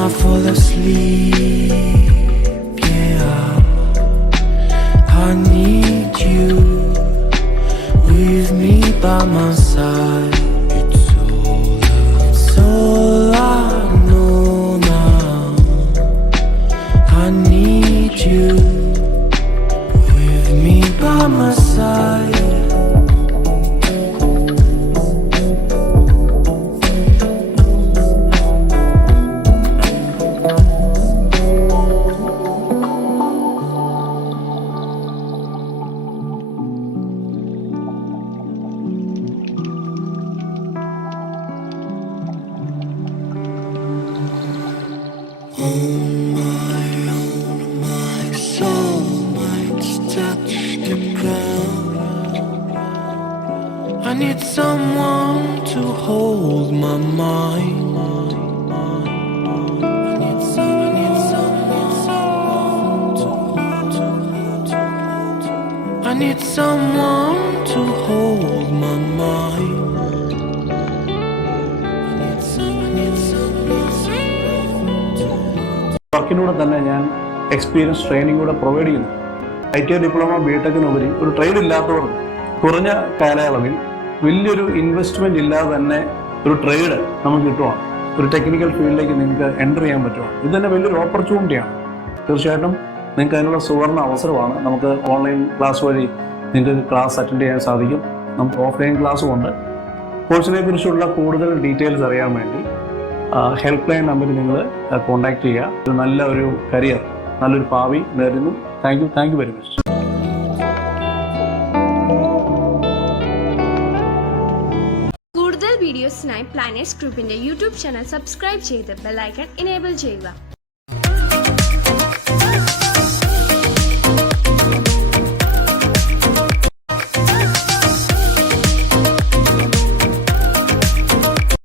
I fall asleep, yeah, I need you with me by my side. It's all I know now. I need you with me by my side. My soul might touch the ground. I need someone to hold my mind. I need someone to hold my mind. വർക്കിനൂടെ തന്നെ ഞാൻ experience training കൂടെ provide ചെയ്യുന്നു. IT diploma ബിടെക്കിനുപരി ഒരു trade ഇല്ലാത്തവർക്ക് കുറഞ്ഞ കാലയളവിൽ വലിയൊരു investment ഇല്ലാതെ തന്നെ ഒരു ട്രേഡ് നമുക്ക് കിട്ടുവാണ്. ഒരു ടെക്നിക്കൽ ഫീൽഡിലേക്ക് നിങ്ങൾക്ക് എൻ്റർ ചെയ്യാൻ പറ്റുവാണ്. ഇത് തന്നെ വലിയൊരു ഓപ്പർച്യൂണിറ്റിയാണ്. തീർച്ചയായിട്ടും നിങ്ങൾക്ക് അതിനുള്ള സുവർണ അവസരമാണ്. നമുക്ക് ഓൺലൈൻ ക്ലാസ് വഴി നിങ്ങൾക്ക് ക്ലാസ് അറ്റൻഡ് ചെയ്യാൻ സാധിക്കും. നമുക്ക് ഓഫ്ലൈൻ ക്ലാസ്സും ഉണ്ട്. കോഴ്സിനെ കുറിച്ചുള്ള കൂടുതൽ ഡീറ്റെയിൽസ് അറിയാൻ വേണ്ടി ഹെൽപ്പ് ലൈൻ നമ്പറിൽ നിങ്ങൾ കോൺടാക്ട് ചെയ്യുക. ഒരു നല്ലൊരു കരിയർ, നല്ലൊരു ഭാവി നേരുന്നു. Thank you very much. കൂടുതൽ വീഡിയോസിനായി പ്ലാനറ്റ്സ് ഗ്രൂപ്പിന്റെ യൂട്യൂബ് ചാനൽ സബ്സ്ക്രൈബ് ചെയ്ത് ബെൽ ഐക്കൺ എനേബിൾ ചെയ്യുക.